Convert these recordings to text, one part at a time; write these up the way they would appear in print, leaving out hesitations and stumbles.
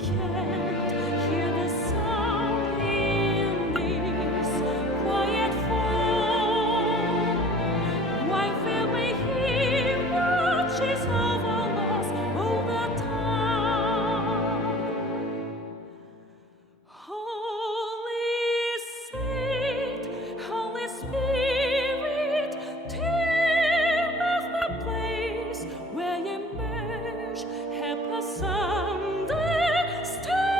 can't hear the sound in this quiet fall. Why feel we He watches over us all the time? Holy Spirit, tear us the place where you merge, help us understand.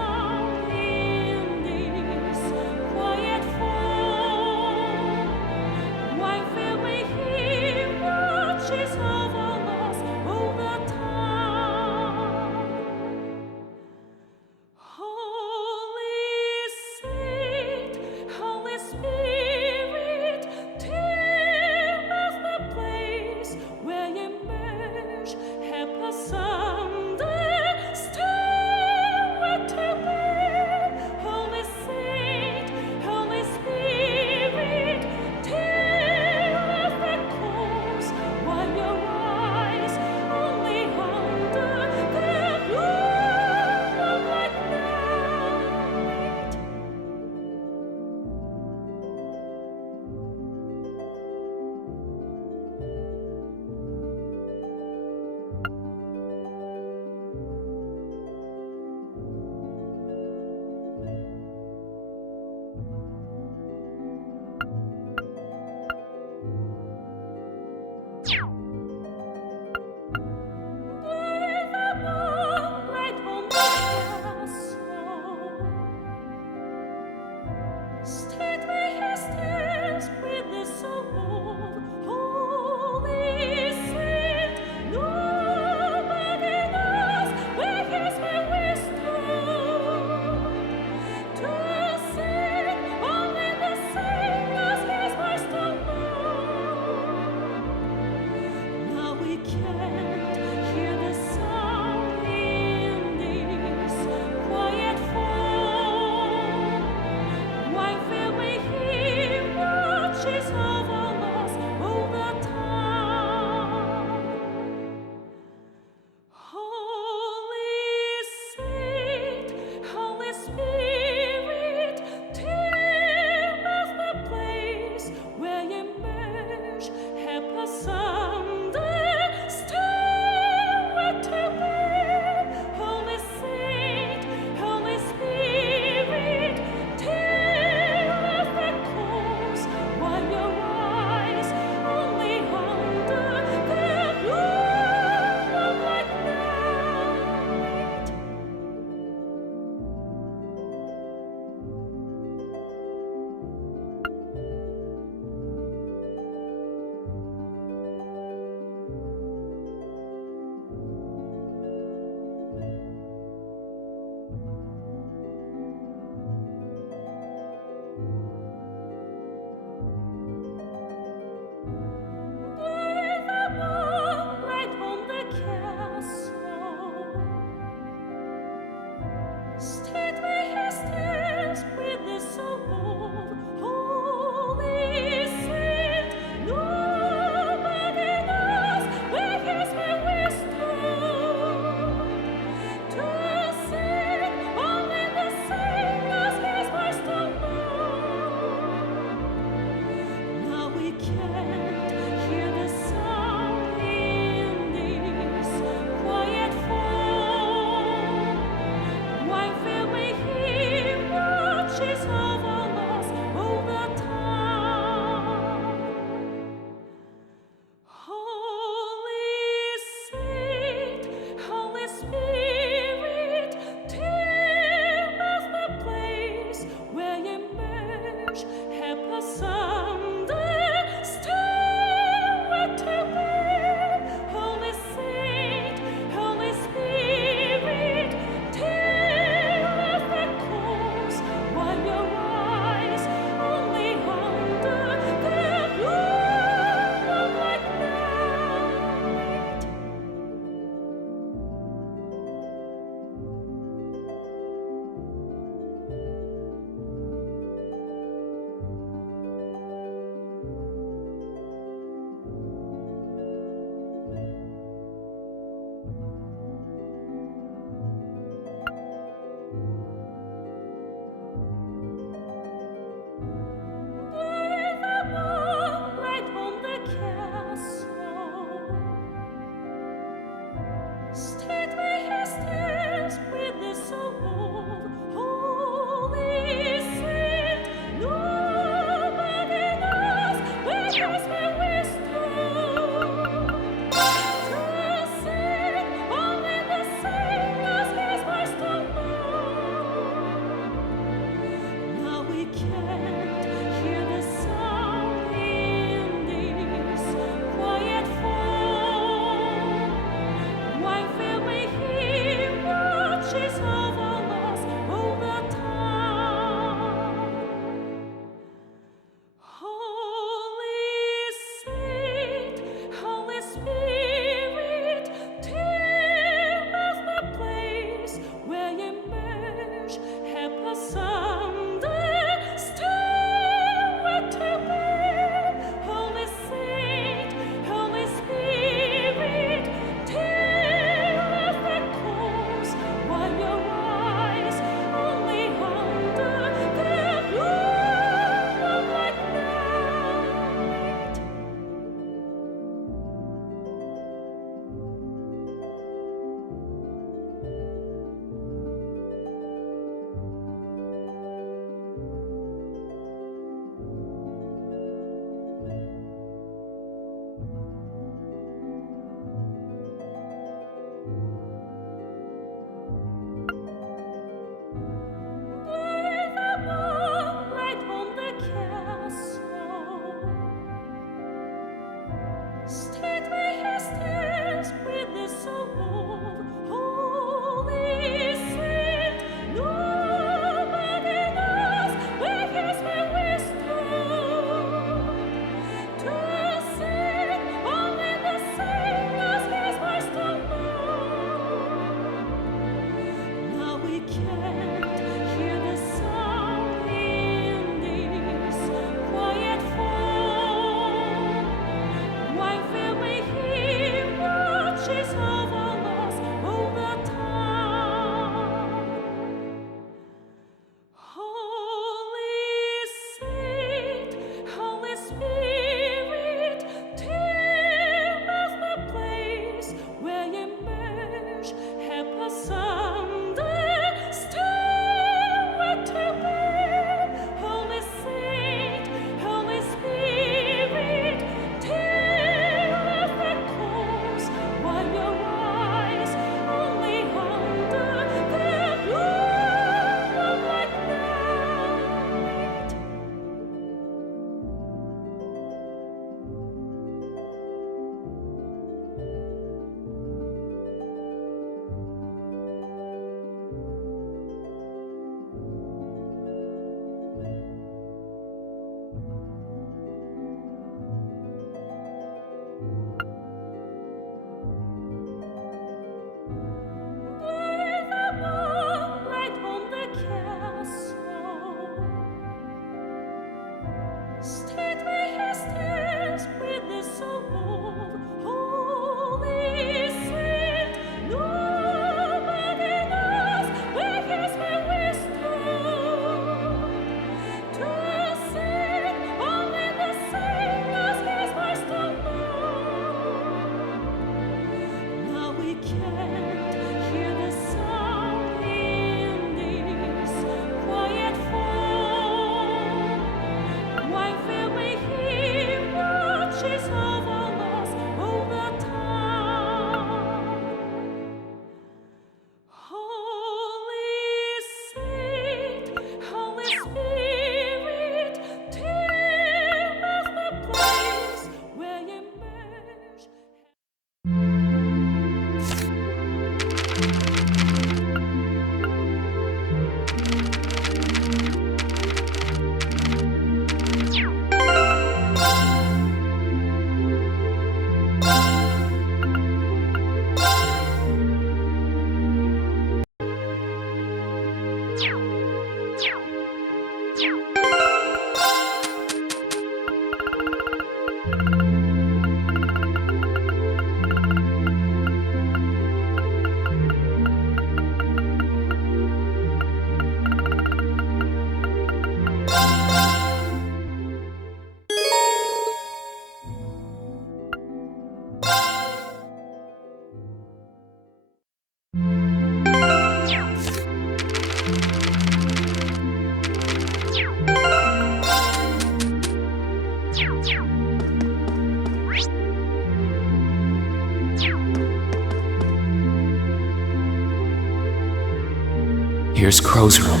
Here's Crow's room.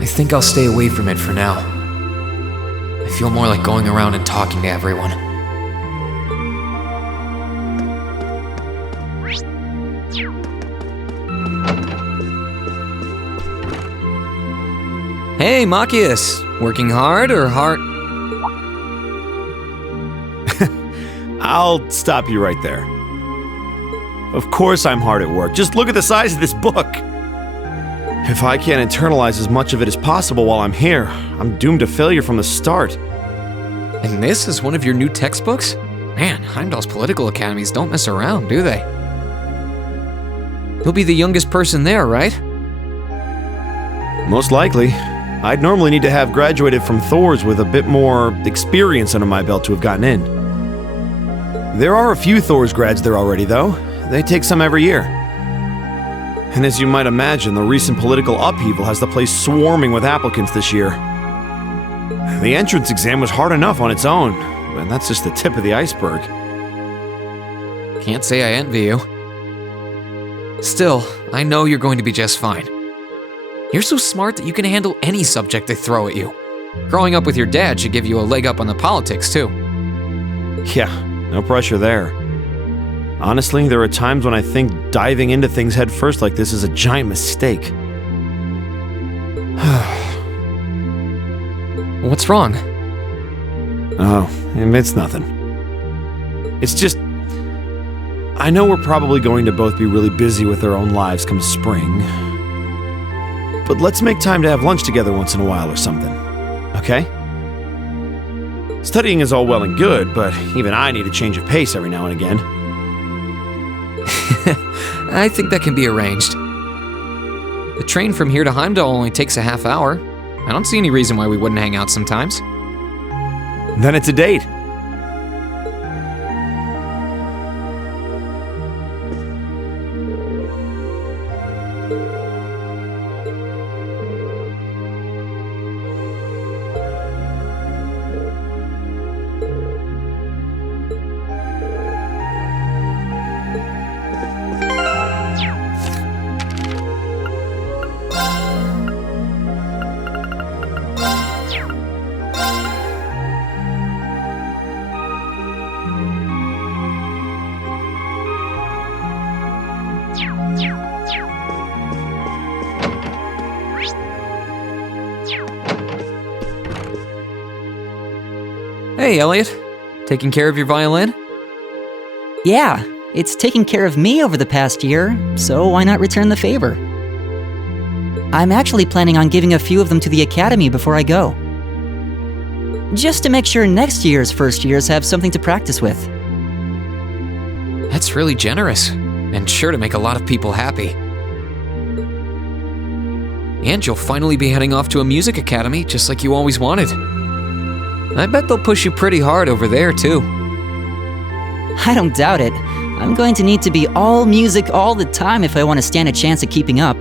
I think I'll stay away from it for now. I feel more like going around and talking to everyone. Hey, Machias! Working hard or hard? I'll stop you right there. Of course I'm hard at work. Just look at the size of this book. If I can't internalize as much of it as possible while I'm here, I'm doomed to failure from the start. And this is one of your new textbooks? Man, Heimdall's political academies don't mess around, do they? You'll be the youngest person there, right? Most likely. I'd normally need to have graduated from Thor's with a bit more experience under my belt to have gotten in. There are a few Thor's grads there already, though. They take some every year. And as you might imagine, the recent political upheaval has the place swarming with applicants this year. The entrance exam was hard enough on its own, but that's just the tip of the iceberg. Can't say I envy you. Still, I know you're going to be just fine. You're so smart that you can handle any subject they throw at you. Growing up with your dad should give you a leg up on the politics, too. Yeah, no pressure there. Honestly, there are times when I think diving into things head first like this is a giant mistake. What's wrong? Oh, it's nothing. It's just... I know we're probably going to both be really busy with our own lives come spring. But let's make time to have lunch together once in a while or something, okay? Studying is all well and good, but even I need a change of pace every now and again. I think that can be arranged. The train from here to Heimdall only takes a half hour. I don't see any reason why we wouldn't hang out sometimes. Then it's a date. Hey, Elliot. Taking care of your violin? Yeah, it's taken care of me over the past year, so why not return the favor? I'm actually planning on giving a few of them to the Academy before I go. Just to make sure next year's first years have something to practice with. That's really generous, and sure to make a lot of people happy. And you'll finally be heading off to a music academy just like you always wanted. I bet they'll push you pretty hard over there, too. I don't doubt it. I'm going to need to be all music all the time if I want to stand a chance at keeping up.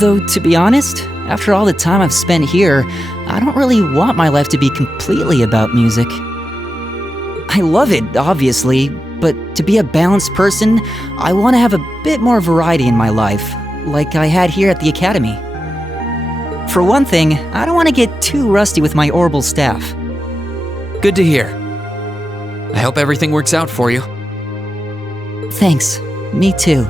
Though, to be honest, after all the time I've spent here, I don't really want my life to be completely about music. I love it, obviously, but to be a balanced person, I want to have a bit more variety in my life, like I had here at the Academy. For one thing, I don't want to get too rusty with my orbital staff. Good to hear. I hope everything works out for you. Thanks. Me too.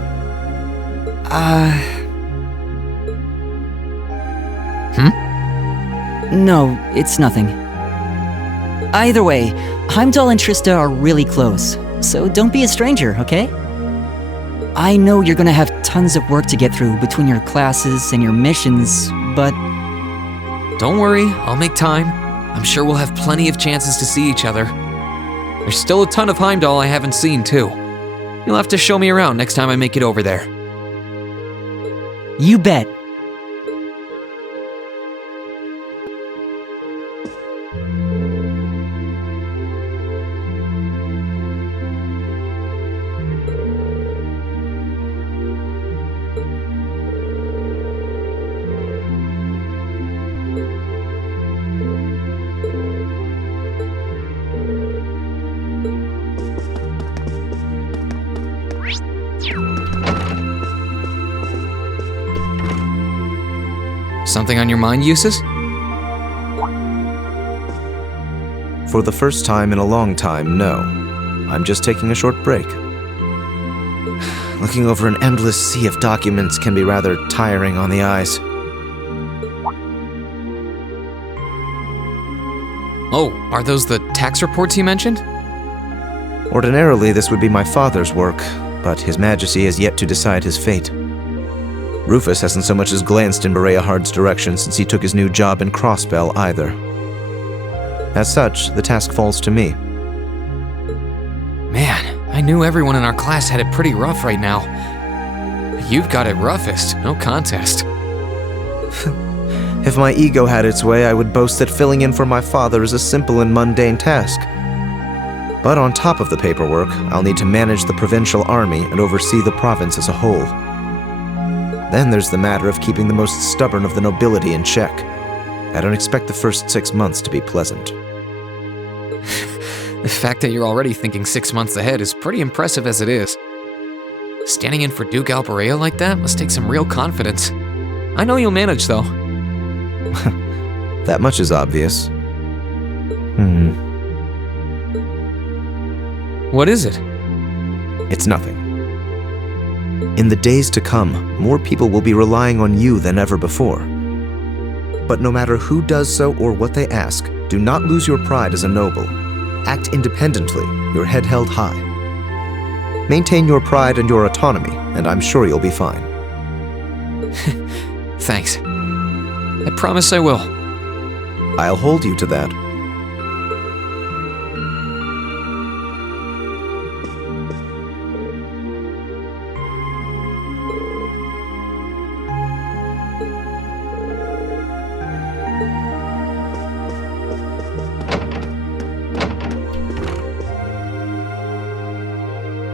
No, it's nothing. Either way, Heimdall and Trista are really close, so don't be a stranger, okay? I know you're gonna have tons of work to get through between your classes and your missions, but... Don't worry, I'll make time. I'm sure we'll have plenty of chances to see each other. There's still a ton of Heimdall I haven't seen, too. You'll have to show me around next time I make it over there. You bet. Something on your mind, Eustace? For the first time in a long time, no. I'm just taking a short break. Looking over an endless sea of documents can be rather tiring on the eyes. Oh, are those the tax reports you mentioned? Ordinarily, this would be my father's work, but His Majesty has yet to decide his fate. Rufus hasn't so much as glanced in Bereahard's direction since he took his new job in Crossbell either. As such, the task falls to me. Man, I knew everyone in our class had it pretty rough right now. You've got it roughest, no contest. If my ego had its way, I would boast that filling in for my father is a simple and mundane task. But on top of the paperwork, I'll need to manage the provincial army and oversee the province as a whole. Then there's the matter of keeping the most stubborn of the nobility in check. I don't expect the first 6 months to be pleasant. The fact that you're already thinking 6 months ahead is pretty impressive as it is. Standing in for Duke Alberea like that must take some real confidence. I know you'll manage, though. That much is obvious. What is it? It's nothing. In the days to come, more people will be relying on you than ever before. But no matter who does so or what they ask, do not lose your pride as a noble. Act independently, your head held high. Maintain your pride and your autonomy, and I'm sure you'll be fine. Thanks. I promise I will. I'll hold you to that.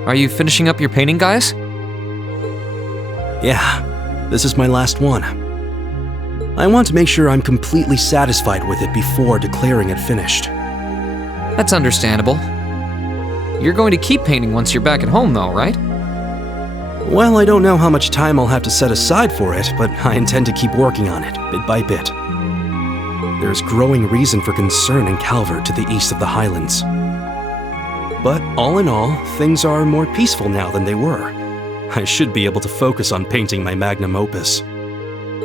Are you finishing up your painting, guys? Yeah, this is my last one. I want to make sure I'm completely satisfied with it before declaring it finished. That's understandable. You're going to keep painting once you're back at home, though, right? Well, I don't know how much time I'll have to set aside for it, but I intend to keep working on it, bit by bit. There's growing reason for concern in Calvert to the east of the Highlands. But all in all, things are more peaceful now than they were. I should be able to focus on painting my magnum opus.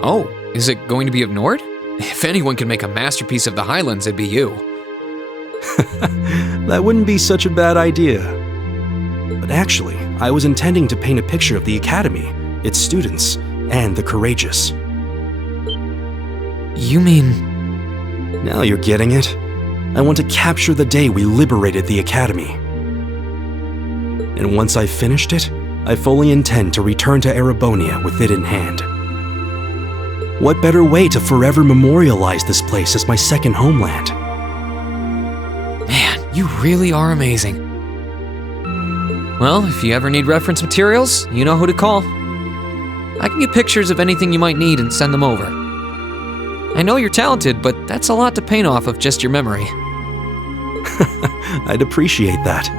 Oh, is it going to be of Nord? If anyone can make a masterpiece of the Highlands, it'd be you. That wouldn't be such a bad idea. But actually, I was intending to paint a picture of the Academy, its students, and the courageous. You mean... Now you're getting it. I want to capture the day we liberated the Academy. And once I've finished it, I fully intend to return to Erebonia with it in hand. What better way to forever memorialize this place as my second homeland? Man, you really are amazing. Well, if you ever need reference materials, you know who to call. I can get pictures of anything you might need and send them over. I know you're talented, but that's a lot to paint off of just your memory. I'd appreciate that.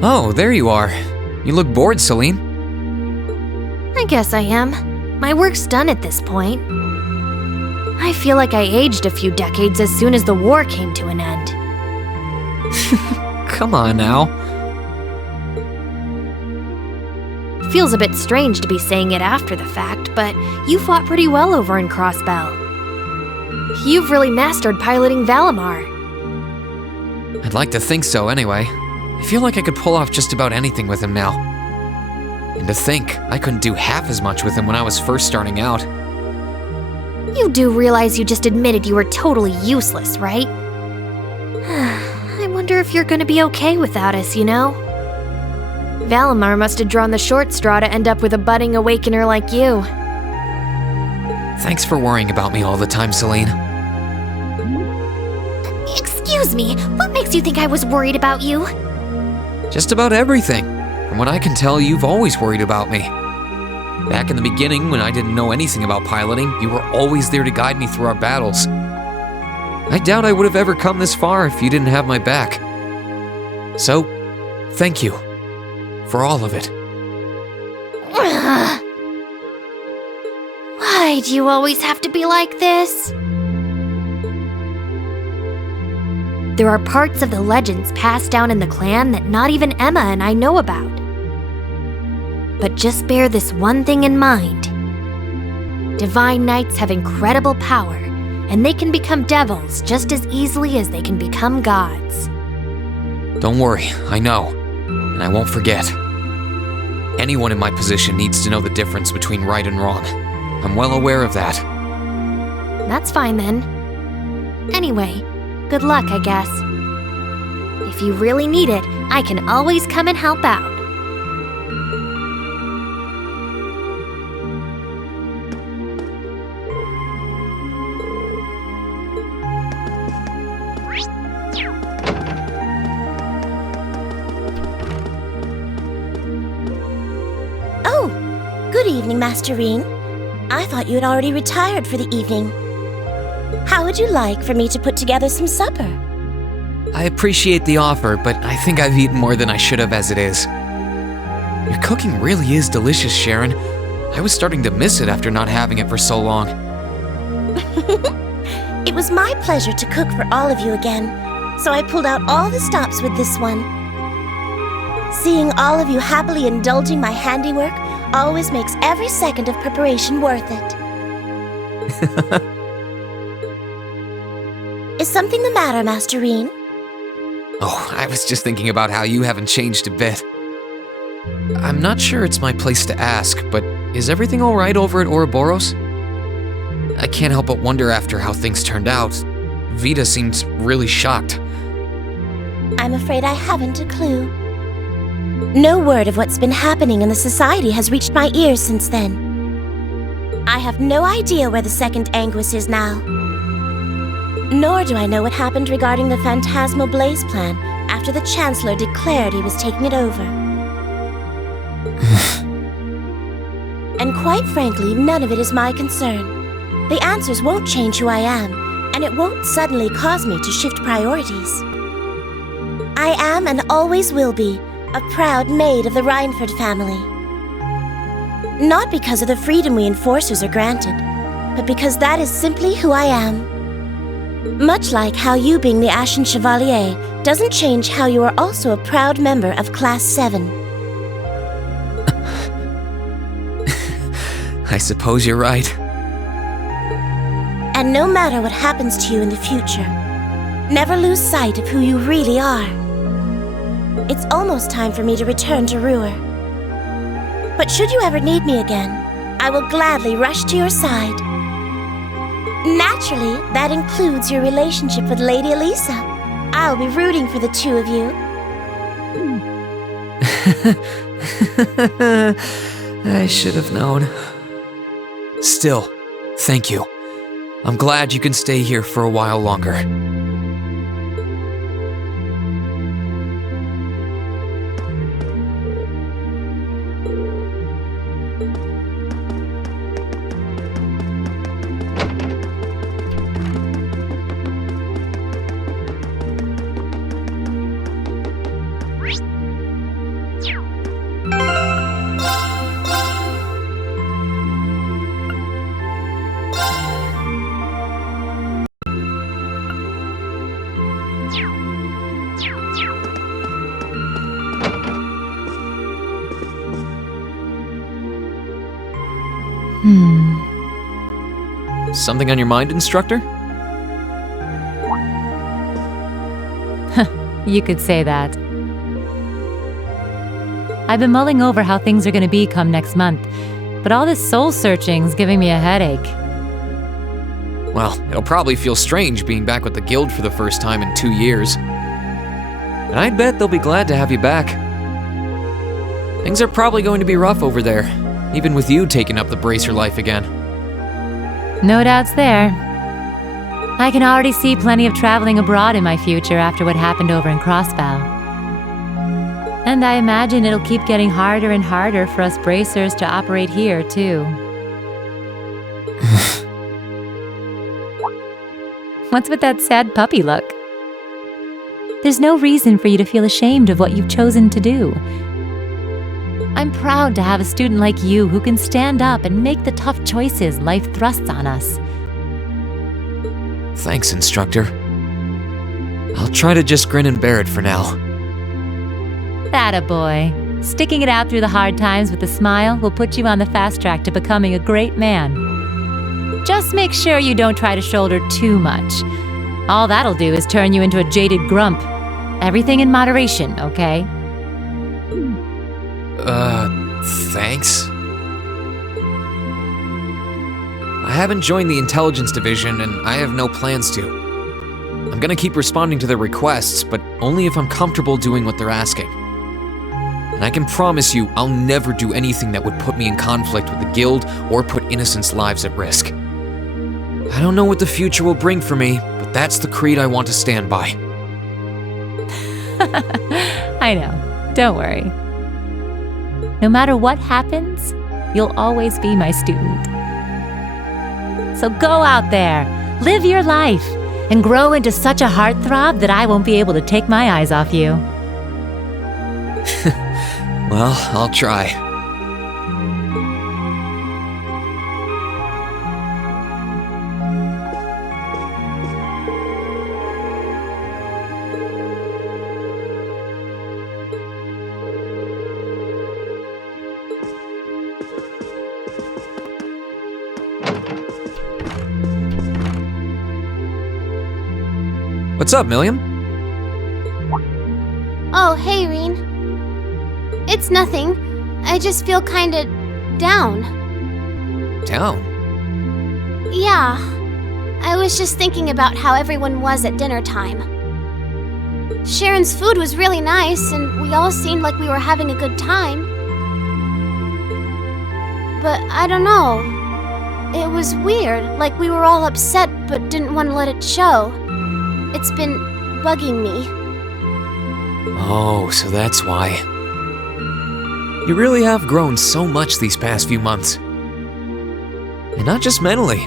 Oh, there you are. You look bored, Celine. I guess I am. My work's done at this point. I feel like I aged a few decades as soon as the war came to an end. Come on now. Feels a bit strange to be saying it after the fact, but you fought pretty well over in Crossbell. You've really mastered piloting Valimar. I'd like to think so anyway. I feel like I could pull off just about anything with him now. And to think, I couldn't do half as much with him when I was first starting out. You do realize you just admitted you were totally useless, right? I wonder wonder if you're gonna be okay without us, you know? Valimar must have drawn the short straw to end up with a budding awakener like you. Thanks for worrying about me all the time, Celine. Excuse me, what makes you think I was worried about you? Just about everything. From what I can tell, you've always worried about me. Back in the beginning, when I didn't know anything about piloting, you were always there to guide me through our battles. I doubt I would have ever come this far if you didn't have my back. So, thank you. For all of it. Why do you always have to be like this? There are parts of the legends passed down in the clan that not even Emma and I know about. But just bear this one thing in mind. Divine Knights have incredible power, and they can become devils just as easily as they can become gods. Don't worry, I know. And I won't forget. Anyone in my position needs to know the difference between right and wrong. I'm well aware of that. That's fine then. Anyway, good luck, I guess. If you really need it, I can always come and help out. Oh, good evening, Master Rean. I thought you had already retired for the evening. How would you like for me to put together some supper? I appreciate the offer, but I think I've eaten more than I should have as it is. Your cooking really is delicious, Sharon. I was starting to miss it after not having it for so long. It was my pleasure to cook for all of you again, so I pulled out all the stops with this one. Seeing all of you happily indulging my handiwork always makes every second of preparation worth it. Is something the matter, Master Rean? Oh, I was just thinking about how you haven't changed a bit. I'm not sure it's my place to ask, but is everything all right over at Ouroboros? I can't help but wonder after how things turned out. Vita seemed really shocked. I'm afraid I haven't a clue. No word of what's been happening in the society has reached my ears since then. I have no idea where the second Anguis is now. Nor do I know what happened regarding the Phantasmal Blaze plan after the Chancellor declared he was taking it over. And quite frankly, none of it is my concern. The answers won't change who I am, and it won't suddenly cause me to shift priorities. I am and always will be a proud maid of the Reinford family. Not because of the freedom we enforcers are granted, but because that is simply who I am. Much like how you being the Ashen Chevalier doesn't change how you are also a proud member of Class 7. I suppose you're right. And no matter what happens to you in the future, never lose sight of who you really are. It's almost time for me to return to Ruhr. But should you ever need me again, I will gladly rush to your side. Naturally, that includes your relationship with Lady Elisa. I'll be rooting for the two of you. I should have known. Still, thank you. I'm glad you can stay here for a while longer. Something on your mind, instructor? You could say that. I've been mulling over how things are going to be come next month, but all this soul searching's giving me a headache. Well, it'll probably feel strange being back with the guild for the first time in 2 years. and I'd bet they'll be glad to have you back. Things are probably going to be rough over there, even with you taking up the bracer life again. No doubts there. I can already see plenty of traveling abroad in my future after what happened over in Crossbow. And I imagine it'll keep getting harder and harder for us bracers to operate here, too. What's with that sad puppy look? There's no reason for you to feel ashamed of what you've chosen to do. I'm proud to have a student like you who can stand up and make the tough choices life thrusts on us. Thanks, instructor. I'll try to just grin and bear it for now. Attaboy. Sticking it out through the hard times with a smile will put you on the fast track to becoming a great man. Just make sure you don't try to shoulder too much. All that'll do is turn you into a jaded grump. Everything in moderation, okay? Thanks. I haven't joined the intelligence division, and I have no plans to. I'm gonna keep responding to their requests, but only if I'm comfortable doing what they're asking. And I can promise you, I'll never do anything that would put me in conflict with the guild or put innocents' lives at risk. I don't know what the future will bring for me, but that's the creed I want to stand by. I know. Don't worry. No matter what happens, you'll always be my student. So go out there, live your life, and grow into such a heartthrob that I won't be able to take my eyes off you. Well, I'll try. What's up, Milliam? Oh, hey, Rean. It's nothing. I just feel kinda down. Down? Yeah. I was just thinking about how everyone was at dinner time. Sharon's food was really nice, and we all seemed like we were having a good time. But I don't know. It was weird, like we were all upset but didn't want to let it show. It's been bugging me. Oh, so that's why. You really have grown so much these past few months. And not just mentally.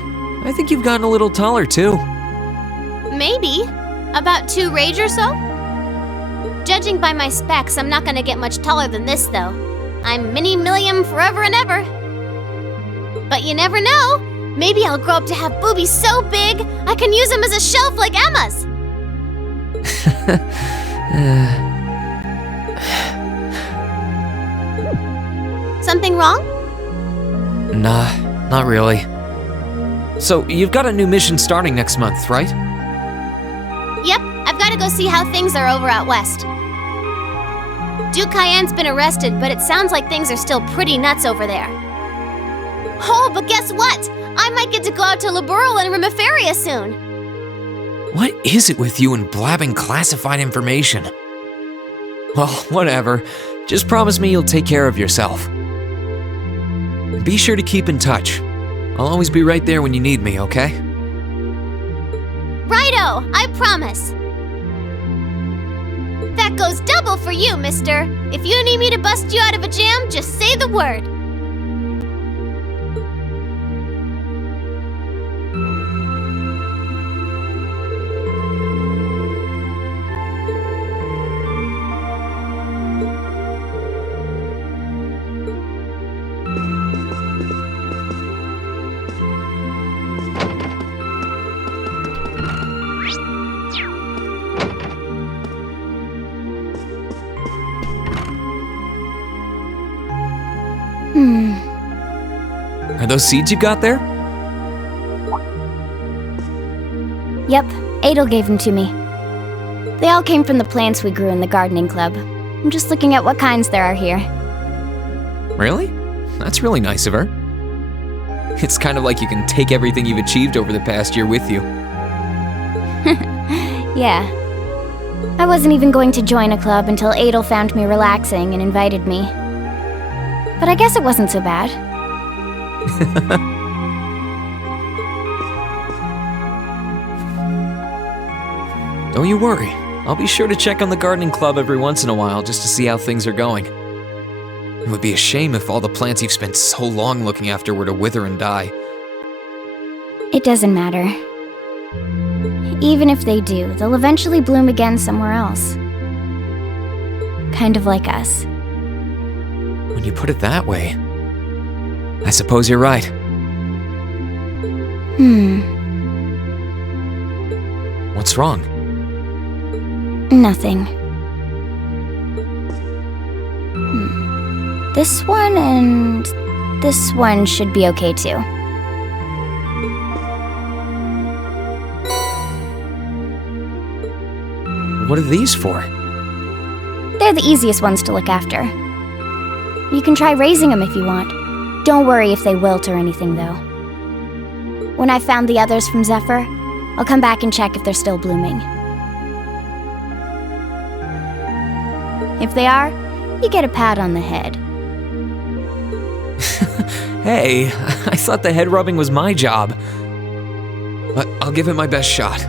I think you've gotten a little taller too. Maybe. About 2 rage or so? Judging by my specs, I'm not gonna get much taller than this, though. I'm Mini Milliam forever and ever. But you never know. Maybe I'll grow up to have boobies so big, I can use them as a shelf like Emma's. Something wrong? Nah, not really. So, you've got a new mission starting next month, right? Yep, I've gotta go see how things are over out west. Duke Cayenne's been arrested, but it sounds like things are still pretty nuts over there. Oh, but guess what? I might get to go out to Laboral and Rimiferia soon. What is it with you and blabbing classified information? Well, whatever. Just promise me you'll take care of yourself. And be sure to keep in touch. I'll always be right there when you need me, okay? Righto, I promise. That goes double for you, mister. If you need me to bust you out of a jam, just say the word. Are those seeds you got there? Yep, Adel gave them to me. They all came from the plants we grew in the gardening club. I'm just looking at what kinds there are here. Really? That's really nice of her. It's kind of like you can take everything you've achieved over the past year with you. Yeah. I wasn't even going to join a club until Adel found me relaxing and invited me. But I guess it wasn't so bad. Don't you worry. I'll be sure to check on the gardening club every once in a while just to see how things are going. It would be a shame if all the plants you've spent so long looking after were to wither and die. It doesn't matter. Even if they do, they'll eventually bloom again somewhere else. Kind of like us. When you put it that way, I suppose you're right. What's wrong? Nothing. This one and this one should be okay too. What are these for? They're the easiest ones to look after. You can try raising them if you want. Don't worry if they wilt or anything, though. When I've found the others from Zephyr, I'll come back and check if they're still blooming. If they are, you get a pat on the head. Hey, I thought the head rubbing was my job. But I'll give it my best shot.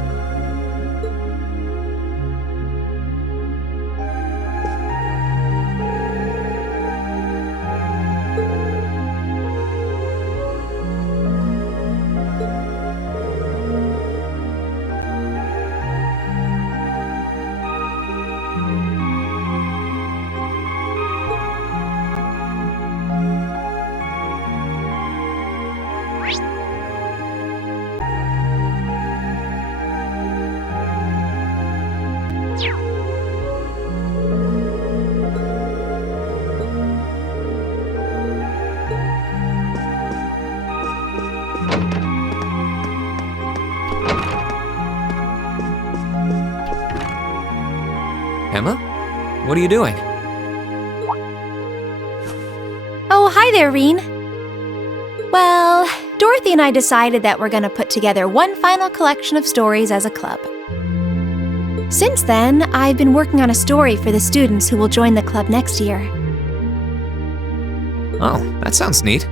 Emma? What are you doing? Oh, hi there, Rean. Well, Dorothy and I decided that we're going to put together one final collection of stories as a club. Since then, I've been working on a story for the students who will join the club next year. Oh, that sounds neat.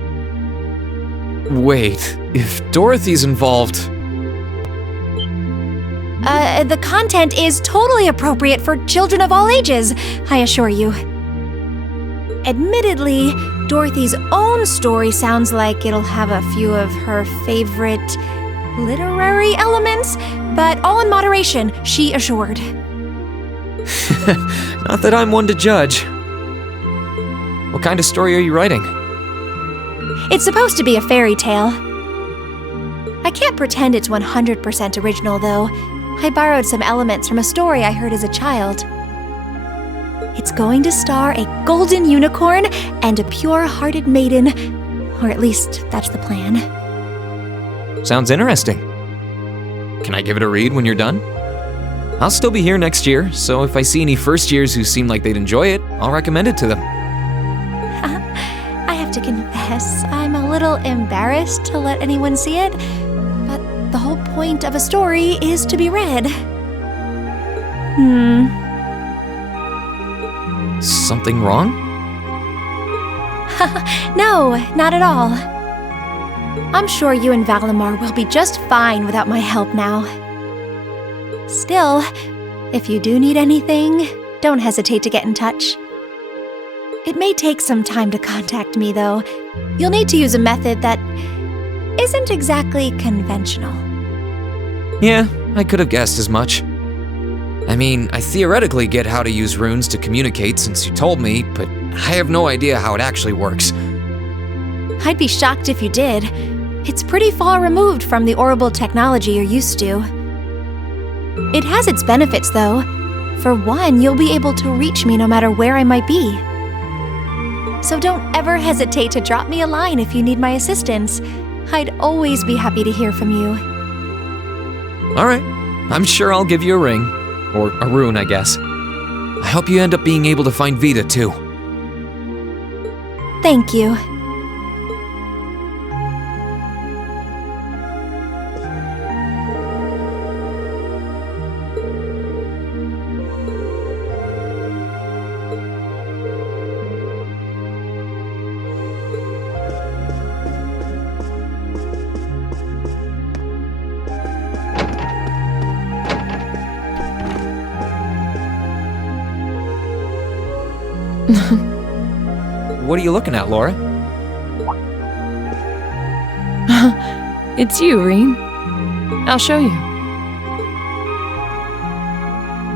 Wait, if Dorothy's involved... The content is totally appropriate for children of all ages, I assure you. Admittedly, Dorothy's own story sounds like it'll have a few of her favorite literary elements, but all in moderation, she assured. Not that I'm one to judge. What kind of story are you writing? It's supposed to be a fairy tale. I can't pretend it's 100% original, though. I borrowed some elements from a story I heard as a child. It's going to star a golden unicorn and a pure-hearted maiden, or at least that's the plan. Sounds interesting. Can I give it a read when you're done? I'll still be here next year, so if I see any first years who seem like they'd enjoy it, I'll recommend it to them. I have to confess, I'm a little embarrassed to let anyone see it, but the whole point of a story is to be read. Something wrong? No, not at all. I'm sure you and Valimar will be just fine without my help now. Still, if you do need anything, don't hesitate to get in touch. It may take some time to contact me, though. You'll need to use a method that isn't exactly conventional. Yeah, I could have guessed as much. I mean, I theoretically get how to use runes to communicate since you told me, but I have no idea how it actually works. I'd be shocked if you did. It's pretty far removed from the orbital technology you're used to. It has its benefits, though. For one, you'll be able to reach me no matter where I might be. So don't ever hesitate to drop me a line if you need my assistance. I'd always be happy to hear from you. Alright, I'm sure I'll give you a ring. Or a rune, I guess. I hope you end up being able to find Vita, too. Thank you. What are you looking at, Laura? It's you, Rean. I'll show you.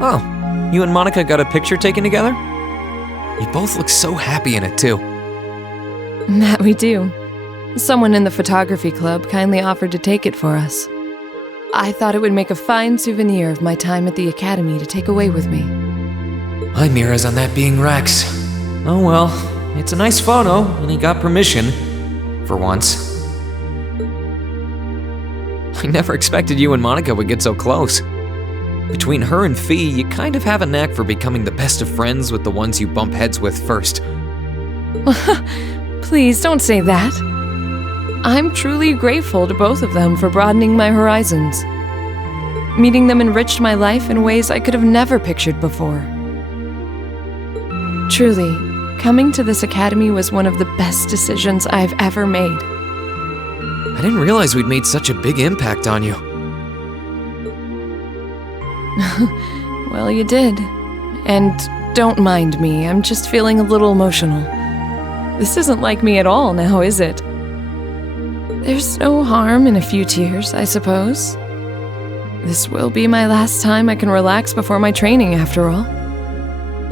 Oh, you and Monica got a picture taken together? You both look so happy in it, too. That we do. Someone in the photography club kindly offered to take it for us. I thought it would make a fine souvenir of my time at the academy to take away with me. My mirror's on that being Rex. Oh well, it's a nice photo, and he got permission. For once. I never expected you and Monica would get so close. Between her and Fee, you kind of have a knack for becoming the best of friends with the ones you bump heads with first. Please don't say that. I'm truly grateful to both of them for broadening my horizons. Meeting them enriched my life in ways I could have never pictured before. Truly, coming to this academy was one of the best decisions I've ever made. I didn't realize we'd made such a big impact on you. Well, you did. And don't mind me, I'm just feeling a little emotional. This isn't like me at all now, is it? There's no harm in a few tears, I suppose. This will be my last time I can relax before my training, after all.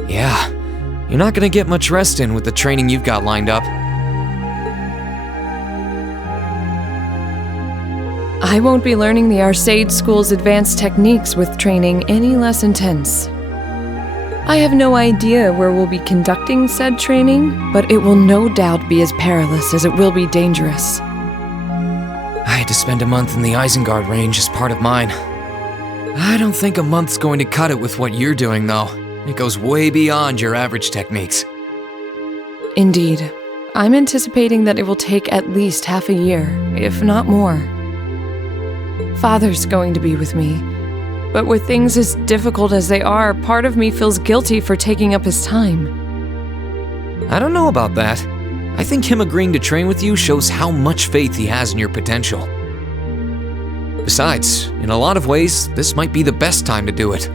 Yeah, you're not gonna get much rest in with the training you've got lined up. I won't be learning the Arcade School's advanced techniques with training any less intense. I have no idea where we'll be conducting said training, but it will no doubt be as perilous as it will be dangerous. I had to spend a month in the Isengard range as part of mine. I don't think a month's going to cut it with what you're doing, though. It goes way beyond your average techniques. Indeed. I'm anticipating that it will take at least half a year, if not more. Father's going to be with me, but with things as difficult as they are, part of me feels guilty for taking up his time. I don't know about that. I think him agreeing to train with you shows how much faith he has in your potential. Besides, in a lot of ways, this might be the best time to do it.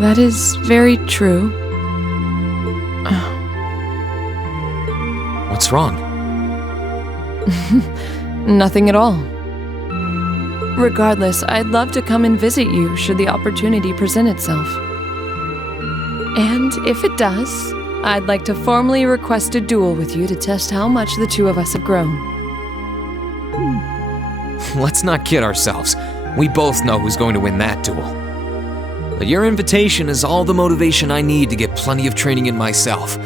That is very true. What's wrong? Nothing at all. Regardless, I'd love to come and visit you should the opportunity present itself. And if it does, I'd like to formally request a duel with you to test how much the two of us have grown. Let's not kid ourselves. We both know who's going to win that duel. But your invitation is all the motivation I need to get plenty of training in myself.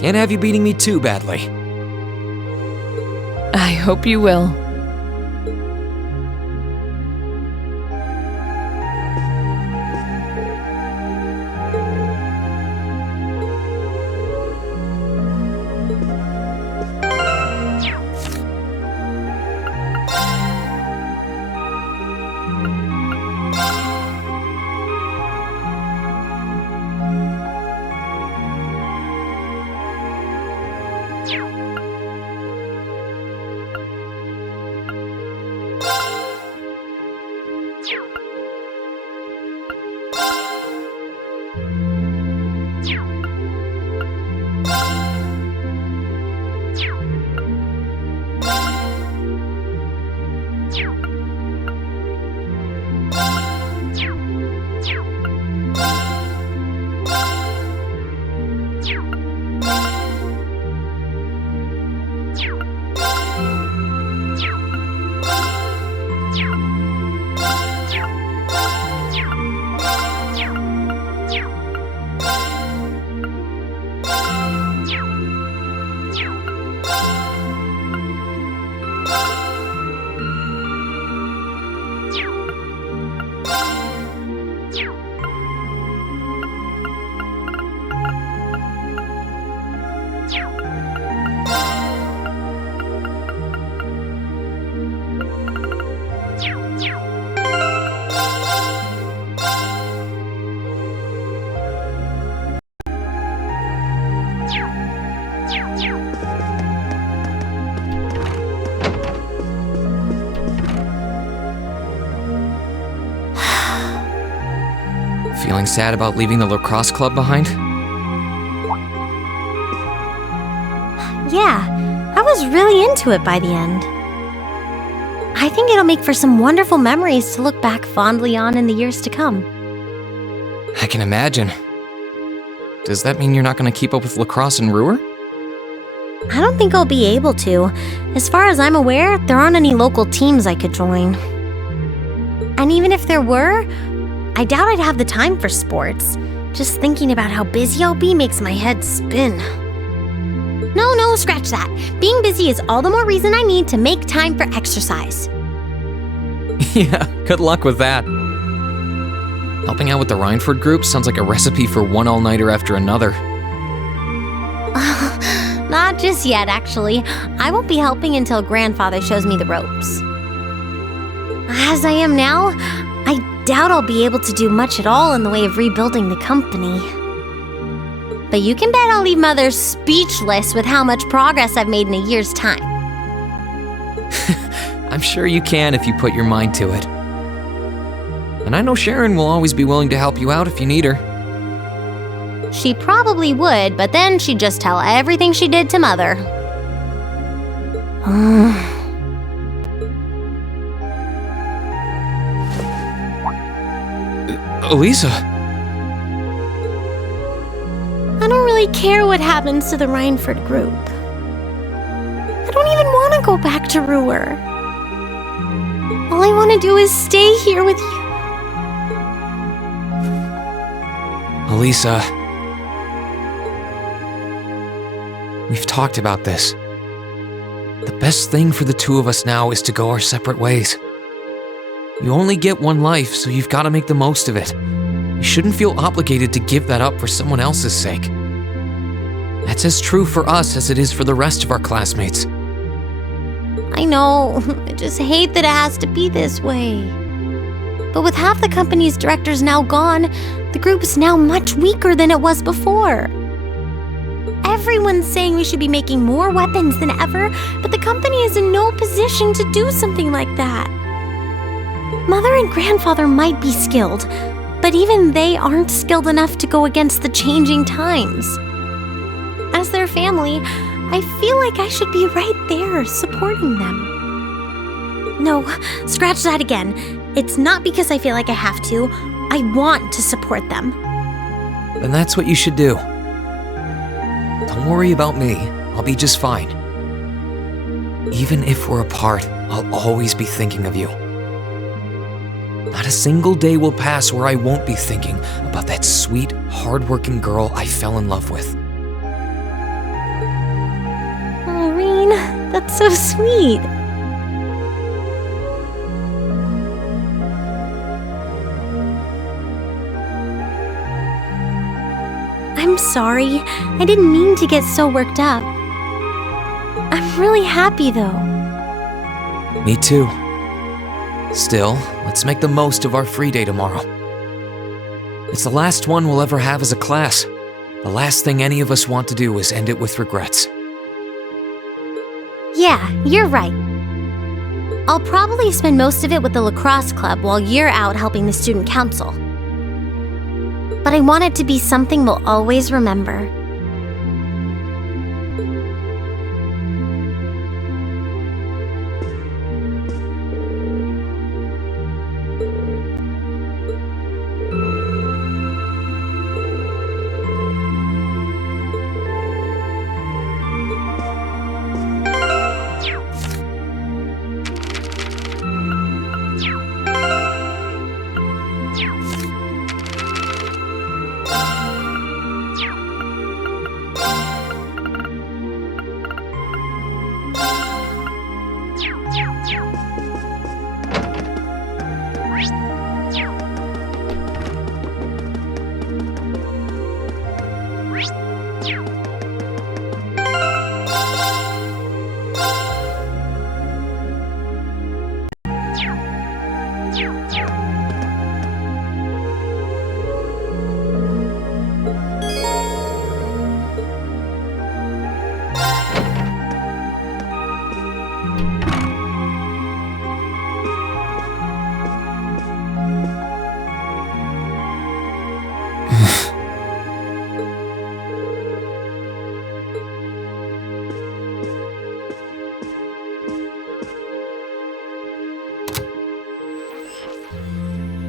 Can't have you beating me too badly. I hope you will. Feeling sad about leaving the lacrosse club behind? Yeah, I was really into it by the end. I think it'll make for some wonderful memories to look back fondly on in the years to come. I can imagine. Does that mean you're not going to keep up with lacrosse and Ruhr? I don't think I'll be able to. As far as I'm aware, there aren't any local teams I could join. And even if there were, I doubt I'd have the time for sports. Just thinking about how busy I'll be makes my head spin. No, scratch that. Being busy is all the more reason I need to make time for exercise. Yeah, good luck with that. Helping out with the Rhineford group sounds like a recipe for one all-nighter after another. Not just yet, actually. I won't be helping until Grandfather shows me the ropes. As I am now, I doubt I'll be able to do much at all in the way of rebuilding the company. But you can bet I'll leave Mother speechless with how much progress I've made in a year's time. I'm sure you can if you put your mind to it. And I know Sharon will always be willing to help you out if you need her. She probably would, but then she'd just tell everything she did to Mother. Elisa! I don't really care what happens to the Rhineford group. I don't even want to go back to Ruhr. All I want to do is stay here with you. Elisa. We've talked about this. The best thing for the two of us now is to go our separate ways. You only get one life, so you've got to make the most of it. You shouldn't feel obligated to give that up for someone else's sake. That's as true for us as it is for the rest of our classmates. I know, I just hate that it has to be this way. But with half the company's directors now gone, the group is now much weaker than it was before. Everyone's saying we should be making more weapons than ever, but the company is in no position to do something like that. Mother and Grandfather might be skilled, but even they aren't skilled enough to go against the changing times. As their family, I feel like I should be right there supporting them. No, scratch that again. It's not because I feel like I have to. I want to support them. Then that's what you should do. Don't worry about me. I'll be just fine. Even if we're apart, I'll always be thinking of you. Not a single day will pass where I won't be thinking about that sweet, hardworking girl I fell in love with. Oh, Rean, that's so sweet. I'm sorry. I didn't mean to get so worked up. I'm really happy, though. Me too. Still, let's make the most of our free day tomorrow. It's the last one we'll ever have as a class. The last thing any of us want to do is end it with regrets. Yeah, you're right. I'll probably spend most of it with the lacrosse club while you're out helping the student council. But I want it to be something we'll always remember.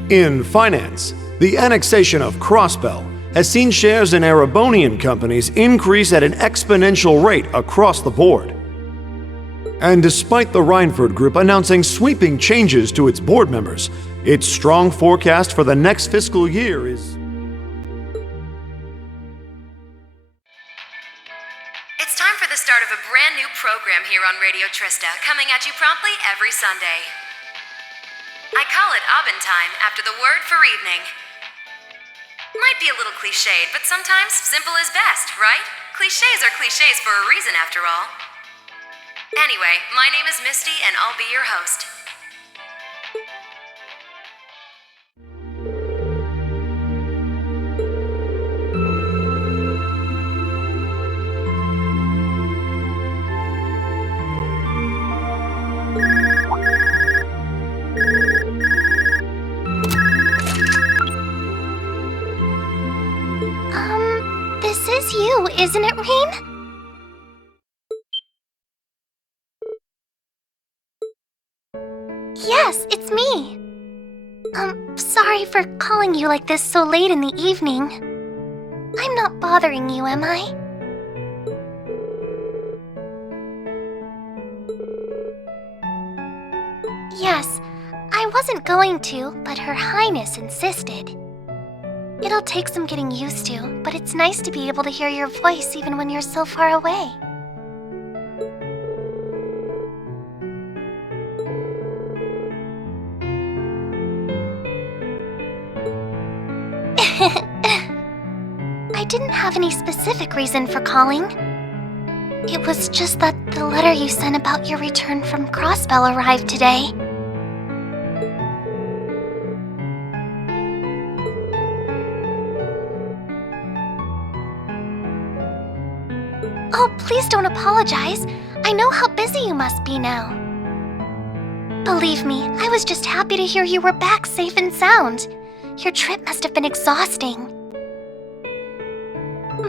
In finance, the annexation of Crossbell has seen shares in Erebonian companies increase at an exponential rate across the board. And despite the Reinford Group announcing sweeping changes to its board members, its strong forecast for the next fiscal year is... It's time for the start of a brand new program here on Radio Trista, coming at you promptly every Sunday. I call it Aubin Time after the word for evening. Might be a little cliched, but sometimes simple is best, right? Clichés are clichés for a reason, after all. Anyway, my name is Misty, and I'll be your host. This is you, isn't it, Rean? Yes, it's me. Sorry for calling you like this so late in the evening. I'm not bothering you, am I? Yes, I wasn't going to, but Her Highness insisted. It'll take some getting used to, but it's nice to be able to hear your voice even when you're so far away. I didn't have any specific reason for calling. It was just that the letter you sent about your return from Crossbell arrived today. Oh, please don't apologize. I know how busy you must be now. Believe me, I was just happy to hear you were back safe and sound. Your trip must have been exhausting.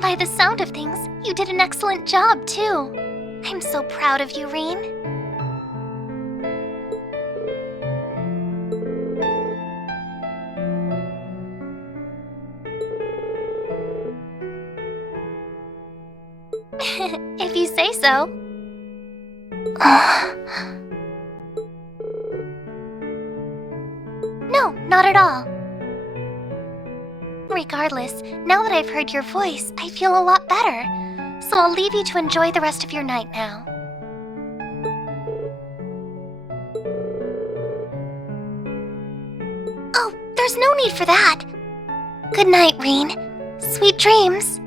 By the sound of things, you did an excellent job, too. I'm so proud of you, Rean. If you say so. No, not at all. Regardless, now that I've heard your voice, I feel a lot better. So I'll leave you to enjoy the rest of your night now. Oh, there's no need for that. Good night, Rean. Sweet dreams.